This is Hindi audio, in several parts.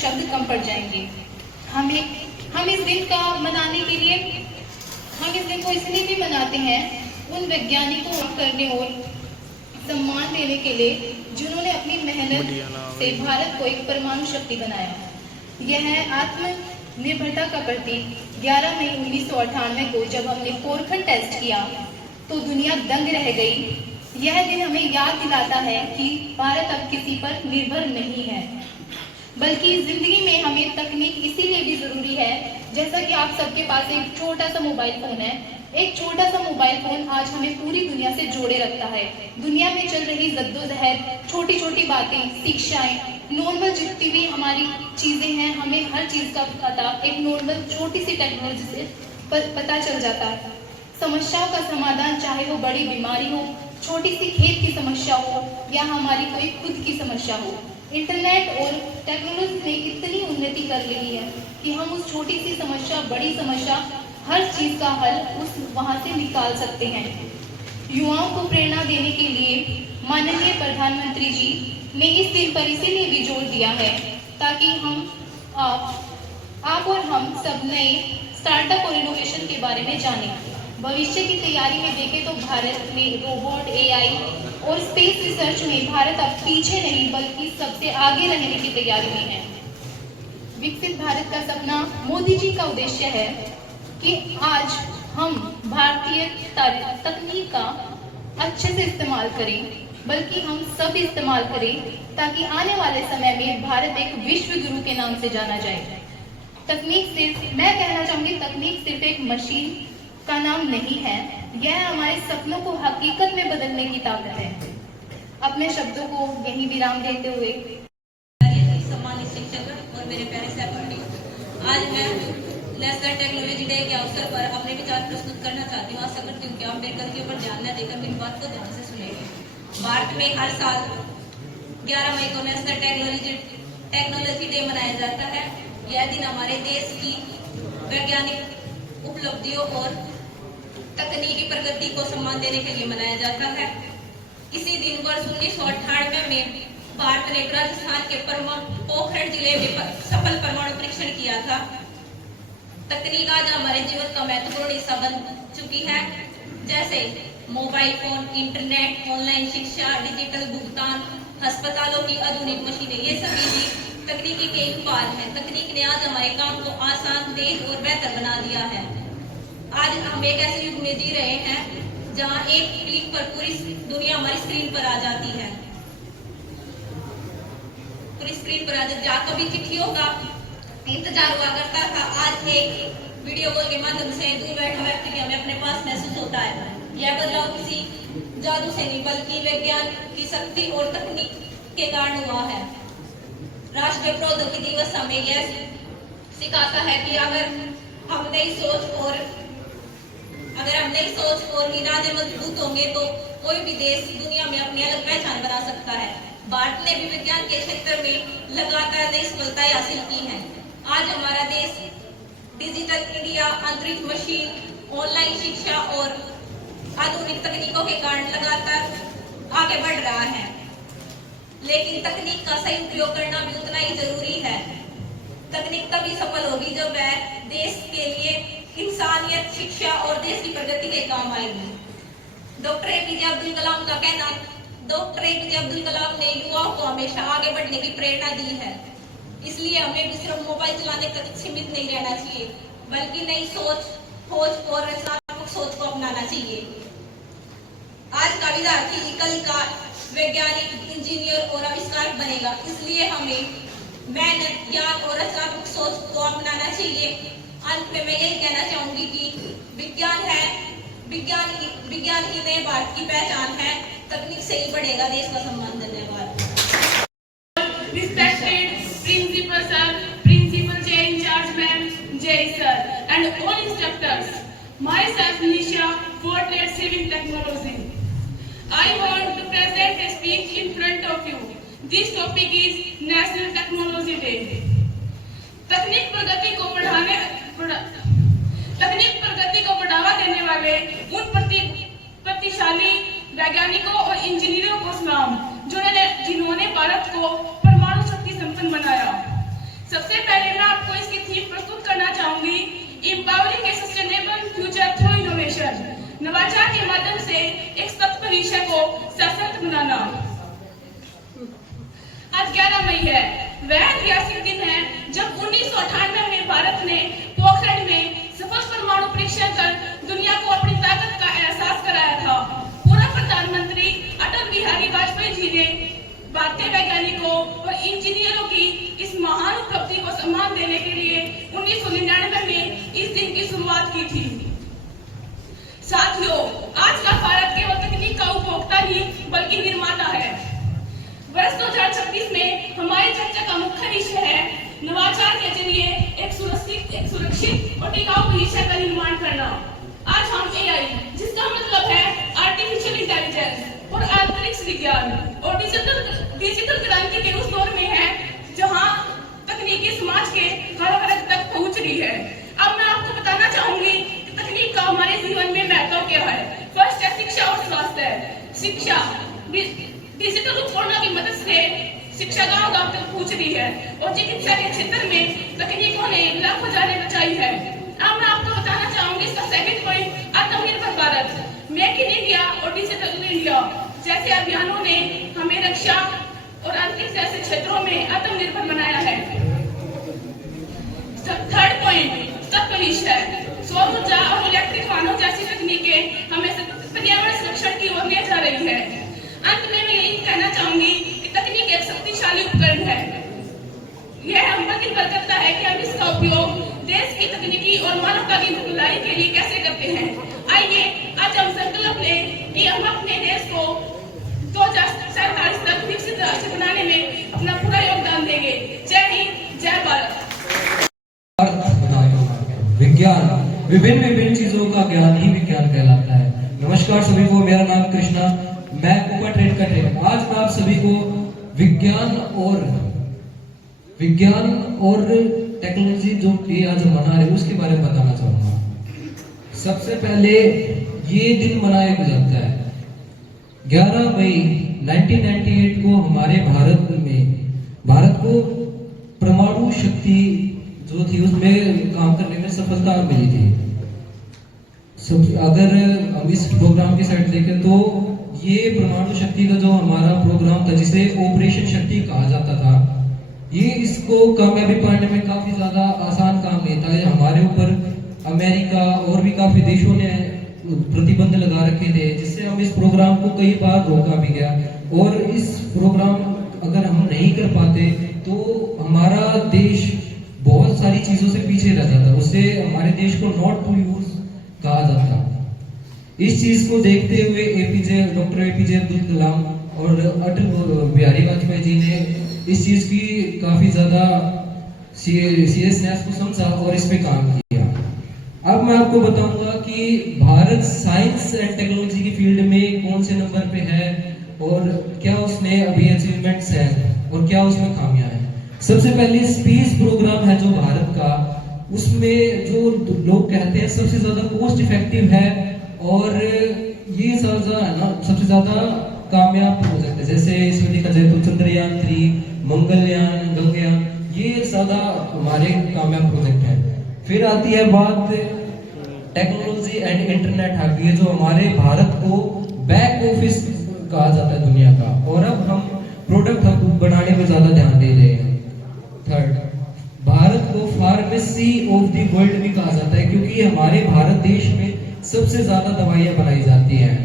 शब्द कम पड़ जाएंगे। हम इस दिन का मनाने के लिए हम इस दिन को इसलिए भी मनाते हैं उन वैज्ञानिकों को करने और सम्मान देने के लिए जिन्होंने अपनी मेहनत से भारत को एक परमाणु शक्ति बनाया। यह आत्मनिर्भरता का प्रतीक 11 मई 1998 को जब हमने पोखरण टेस्ट किया तो दुनिया दंग रह गई। यह दिन हमें याद दिलाता है कि भारत अब किसी पर निर्भर नहीं है, बल्कि जिंदगी में हमें तकनीक इसीलिए भी जरूरी है। जैसा कि आप सबके पास एक छोटा सा मोबाइल फोन है, एक छोटा सा मोबाइल फोन आज हमें पूरी दुनिया से जोड़े रखता है। दुनिया में चल रही जद्दोजहद, छोटी छोटी बातें, शिक्षाएं, नॉर्मल जितनी भी हमारी चीजें हैं, हमें हर चीज का पता एक नॉर्मल छोटी सी टेक्नोलॉजी से पता चल जाता है। समस्याओं का समाधान, चाहे वो बड़ी बीमारी हो, छोटी सी खेत की समस्या हो या हमारी कोई खुद की समस्या हो, इंटरनेट और टेक्नोलॉजी ने इतनी उन्नति कर ली है कि हम उस छोटी सी समस्या, बड़ी समस्या, हर चीज का हल वहां से निकाल सकते हैं। युवाओं को प्रेरणा देने के लिए माननीय प्रधानमंत्री जी ने इस दिन पर इसीलिए भी जोर दिया है ताकि आप और हम सब नए स्टार्टअप और इनोवेशन के बारे में जानें। भविष्य की तैयारी में देखें तो भारत में रोबोट, एआई और स्पेस रिसर्च में भारत अब पीछे नहीं बल्कि सबसे आगे रहने की तैयारी में है। विकसित भारत का सपना मोदी जी का उद्देश्य है कि आज हम भारतीय तकनीक का अच्छे से इस्तेमाल करें, बल्कि हम सब इस्तेमाल करें ताकि आने वाले समय में भारत एक विश्व गुरु के नाम से जाना जाए। मैं कहना चाहूंगी, तकनीक सिर्फ एक मशीन का नाम नहीं है, यह हमारे सपनों को हकीकत में बदलने की ताकत है। अपने शब्दों को यहीं विराम देते हुए सम्मानित शिक्षक और मेरे प्यारे सहपाठी, आज मैं नेशनल टेक्नोलॉजी डे के अवसर पर अपने विचार प्रस्तुत करना चाहती हूँ। आशा करती हूँ कि आप मेरे कल के ऊपर ध्यान न देकर मेरी बात को ध्यान से सुनेंगे। भारत में हर साल 11 मई को नेशनल टेक्नोलॉजी डे मनाया जाता है। यह दिन हमारे देश की वैज्ञानिक उपलब्धियों और तकनीकी प्रगति को सम्मान देने के लिए मनाया जाता है। इसी दिन वर्ष 1998 में भारत ने राजस्थान के पोखरण जिले में सफल परमाणु परीक्षण किया था। तकनीक आज हमारे जीवन का महत्वपूर्ण हिस्सा बन चुकी है, जैसे मोबाइल फोन, इंटरनेट, ऑनलाइन शिक्षा, डिजिटल भुगतान, अस्पतालों की आधुनिक मशीनें, ये सभी भी तकनीकी के उत्पाद हैं। तकनीक ने आज हमारे काम को आसान, तेज और बेहतर बना दिया है। आज हम एक ऐसे युग में जी रहे हैं जहां एक क्लिक पर पूरी दुनिया हमारी स्क्रीन पर आ जाती है। पूरी स्क्रीन पर आ जाती है। जहां कभी चिट्ठियों का इंतजार हुआ करता था, आज एक वीडियो कॉल के माध्यम से दूर बैठा व्यक्ति हमें अपने पास महसूस होता है। यह बदलाव किसी जादू से नहीं बल्कि विज्ञान की शक्ति और तकनीक के कारण हुआ है। राष्ट्रीय प्रौद्योगिकी दिवस हमें यह सिखाता है कि अगर हम नई सोच और इरादे मजबूत होंगे तो कोई भी देश दुनिया में अपनी अलग पहचान बना सकता है। भारत ने भी विज्ञान के क्षेत्र में लगातार नई सफलताएं हासिल की हैं। आज हमारा देश डिजिटल इंडिया, अंतरिक्ष मशीन, ऑनलाइन शिक्षा और आधुनिक तकनीकों के कारण लगातार आगे बढ़ रहा है। लेकिन तकनीक का सही उपयोग करना भी उतना ही जरूरी है। तकनीक तभी सफल होगी जब वह देश के लिए इंसानियत, शिक्षा और देश की प्रगति के काम आएगी। डॉक्टर एपीजे अब्दुल कलाम का कहना, डॉक्टर एपीजे अब्दुल कलाम ने युवाओं को हमेशा आगे बढ़ने की प्रेरणा दी है। इसलिए हमें भी सिर्फ मोबाइल चलाने तक सीमित नहीं रहना चाहिए, बल्कि नई सोच, खोज और रचनात्मक सोच को अपनाना चाहिए। आज का विद्यार्थी कल का वैज्ञानिक, इंजीनियर और आविष्कारक बनेगा। इसलिए हमें मेहनत, ज्ञान और रचनात्मक सोच को अपनाना चाहिए। अंत में मैं यही कहना चाहूंगी कि विज्ञान ही नए भारत की पहचान है। तकनीक से ही बढ़ेगा देश का सम्मान। धन्यवाद। Respected Principal Sir, Principal Jay in charge Ma'am, Jay Sir, and all instructors. Myself Nisha, 4th grade Civil Technology. I want to present a speech in front of you. This topic is National Technology Day. तकनीक प्रगति को बढ़ावा देने वाले उन प्रतिशाली वैज्ञानिकों और इंजीनियरों को सलाम जिन्होंने भारत को परमाणु शक्ति संपन्न बनाया। सबसे पहले मैं आपको इसकी थीम प्रस्तुत करना चाहूंगी, एम्पावरिंग ए सस्टेनेबल फ्यूचर थ्रू इनोवेशन। नवाचार के माध्यम से एक सशक्त भविष्य को सशक्त बनाना। आज 11 मई है, वह ऐतिहासिक दिन है जब 1998 में भारत ने पोखरण में सफल परमाणु परीक्षण कर दुनिया को अपनी ताकत का एहसास कराया था। पूर्व प्रधानमंत्री अटल बिहारी वाजपेयी जी ने भारतीय वैज्ञानिकों और इंजीनियरों की इस महान उपलब्धि को सम्मान देने के लिए 1999 में इस दिन की शुरुआत की थी। साथियों, आज का भारत केवल तकनीक का उपभोक्ता नहीं बल्कि निर्माता है। वर्ष 2026 में हमारी चर्चा का मुख्य विषय है नवाचार के जरिए एक सुरक्षित और टिकाऊ भविष्य का निर्माण करना। आज हम एआई, जिसका मतलब है आर्टिफिशियल इंटेलिजेंस और अंतरिक्ष विज्ञान और डिजिटल क्रांति के उस दौर में है जहां तकनीकी समाज के हर वर्ग तक पहुंच रही है। अब मैं आपको बताना चाहूंगी कि तकनीक का हमारे जीवन में महत्व क्या है। फर्स्ट है शिक्षा और स्वास्थ्य। शिक्षा, डिजिटल उपकरणों की मदद से शिक्षा गांव-गांव तक पहुंच रही है और चिकित्सा के क्षेत्र में तकनीकों ने लाखों जानें बचाई है। अब मैं आपको बताना चाहूंगी इसका सेकंड पॉइंट, आत्मनिर्भर भारत। मेक इन इंडिया और डिजिटल इंडिया जैसे अभियानों ने हमें रक्षा और अंतरिक्ष जैसे क्षेत्रों में आत्मनिर्भर बनाया है। थर्ड पॉइंट, सशक्त भविष्य। सौर ऊर्जा और इलेक्ट्रिक वाहनों जैसी तकनीकें हमें पर्यावरण संरक्षण की ओर ले जा रही है। अंत में मैं यही कहना चाहूंगी कि तकनीक एक शक्तिशाली उपकरण है। यह हम पर निर्भर करता है कि हम इसका उपयोग देश की तकनीकी और मानवता की भलाई के लिए कैसे करते हैं। आइए आज हम संकल्प लें कि हम अपने देश को 2047 तक विकसित राष्ट्र बनाने में अपना पूरा योगदान देंगे। जय हिंद, जय भारत। विज्ञान, विभिन्न चीजों का ज्ञान ही विज्ञान कहलाता है। नमस्कार सभी को, मेरा नाम कृष्णा, मैं कुपा ट्रेड का ट्रेड। आज मैं आप सभी को विज्ञान और टेक्नोलॉजी जो कि आज मना रहे उसके बारे में बताना चाहूंगा। सबसे पहले ये दिन मनाया जाता है 11 मई 1998 को हमारे भारत को परमाणु शक्ति जो थी उसमें काम करने में सफलता मिली थी। अगर हम इस प्रोग्राम की साइड देखें तो ये परमाणु शक्ति का जो हमारा प्रोग्राम था जिसे ऑपरेशन शक्ति कहा जाता था, ये इसको कामयाबी पाने में काफी ज्यादा आसान काम नहीं था। हमारे ऊपर अमेरिका और भी काफी देशों ने प्रतिबंध लगा रखे थे जिससे हम इस प्रोग्राम को कई बार रोका भी गया। और इस प्रोग्राम अगर हम नहीं कर पाते तो हमारा देश बहुत सारी चीजों से पीछे रह जाता। उससे हमारे देश को नॉट टू यूज कहा जाता। इस चीज को देखते हुए डॉक्टर एपीजे अब्दुल कलाम और अटल बिहारी वाजपेयी जी ने इस चीज की काफी ज्यादा सीरियसनेस को समझा और इस पे काम किया। अब मैं आपको बताऊंगा कि भारत साइंस एंड टेक्नोलॉजी की फील्ड में कौन से नंबर पे है और क्या उसने अभी अचीवमेंट्स हैं और क्या उसमें खामियां हैं। सबसे पहले स्पेस प्रोग्राम है जो भारत का, उसमें जो लोग कहते हैं सबसे ज्यादा कॉस्ट इफेक्टिव है और ये सबसे ज्यादा कामयाब प्रोजेक्ट है। जैसे इसमें देखा जाए तो चंद्रयान 3, मंगलयान, गगनयान, ये ज्यादा हमारे कामयाब प्रोजेक्ट है। फिर आती है बात टेक्नोलॉजी एंड इंटरनेट हब, ये जो हमारे भारत को बैक ऑफिस कहा जाता है दुनिया का, और अब हम प्रोडक्ट हब बनाने में ज्यादा ध्यान दे रहे हैं। थर्ड, भारत को फार्मेसी ऑफ द वर्ल्ड भी कहा जाता है क्योंकि हमारे भारत देश में सबसे ज्यादा दवाइयां बनाई जाती हैं।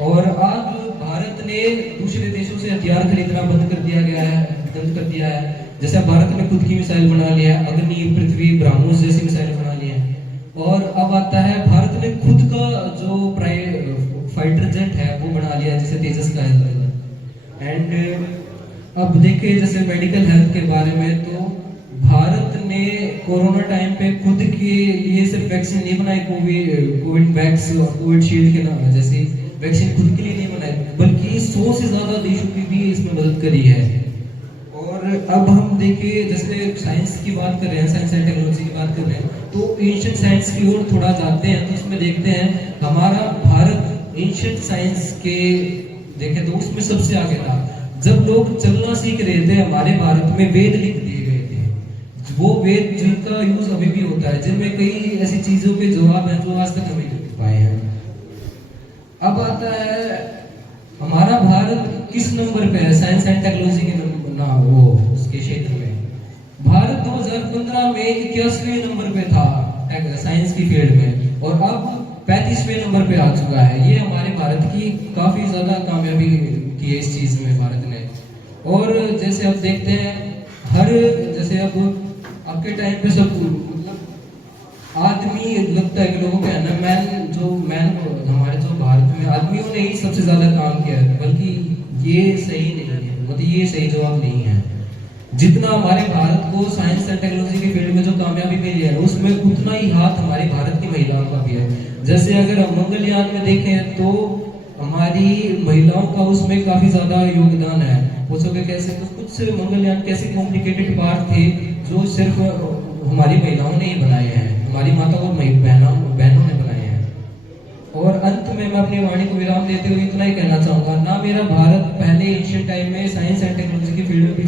और आज भारत ने दूसरे देशों से हथियार खरीदना बंद कर दिया है। जैसे भारत ने खुद की मिसाइल बना लिया है, अग्नि, पृथ्वी, ब्रह्मोस जैसी मिसाइल बना ली है। और अब आता है भारत ने खुद का जो फाइटर जेट है वो बना लिया है जिसे तेजस कहा जाता है। एंड अब देखिए जैसे मेडिकल हेल्थ के बारे में, तो भारत ने कोरोना टाइम पे खुद के लिए सिर्फ वैक्सीन नहीं बनाई, कोविड वैक्स और कोविड शील्ड के नाम जैसे वैक्सीन खुद के लिए नहीं बनाई बल्कि 100 से ज्यादा देशों की भी इसमें मदद करी है। और अब हम देखिए जैसे साइंस की बात कर रहे हैं, साइंस एंड टेक्नोलॉजी की बात कर रहे हैं, तो एंशिएंट साइंस की ओर थोड़ा जाते हैं तो इसमें देखते हैं हमारा भारत एंशिएंट साइंस के देखें तो उसमें सबसे आगे था। जब लोग चलना सीख रहे थे हमारे भारत में वेद लिख दिए गए थे वो वेद जिनका यूज अभी भी होता है, जिनमें कई ऐसी चीजों के जवाब हैं जो आज तक हमें नहीं मिल पाए हैं। अब आता है हमारा भारत किस नंबर पे है साइंस एंड टेक्नोलॉजी के वो उसके क्षेत्र में। भारत 2015 में 81वें नंबर पे था साइंस की फील्ड में, और अब 35वें नंबर पे आ चुका है। ये हमारे भारत की काफी ज्यादा कामयाबी की है इस चीज में भारत ने। और जैसे अब देखते हैं जैसे अब आपके टाइम पे सब मतलब आदमी लगता है कि लोगों का है ना मैन हमारे जो भारत में आदमियों ने ही सबसे ज्यादा काम किया है, बल्कि ये सही नहीं है, मतलब ये सही जवाब नहीं है। जितना हमारे भारत को साइंस एंड टेक्नोलॉजी की फील्ड में जो कामयाबी मिली है उसमें उतना ही हाथ हमारे भारत की महिलाओं का भी है। जैसे अगर हम मंगलयान में देखें तो हमारी महिलाओं का उसमें काफी ज्यादा योगदान है। पूछोगे कैसे, तो कुछ मंगलयान कैसे कॉम्प्लिकेटेड पार्ट थे जो सिर्फ हमारी महिलाओं ने ही बनाए हैं, हमारी माता और बहनों ने बनाए हैं। और अंत में मैं अपनी वाणी को विराम देते हुए इतना ही कहना चाहूंगा, ना मेरा भारत पहले एशियन टाइम में साइंस एंड टेक्नोलॉजी की फील्ड में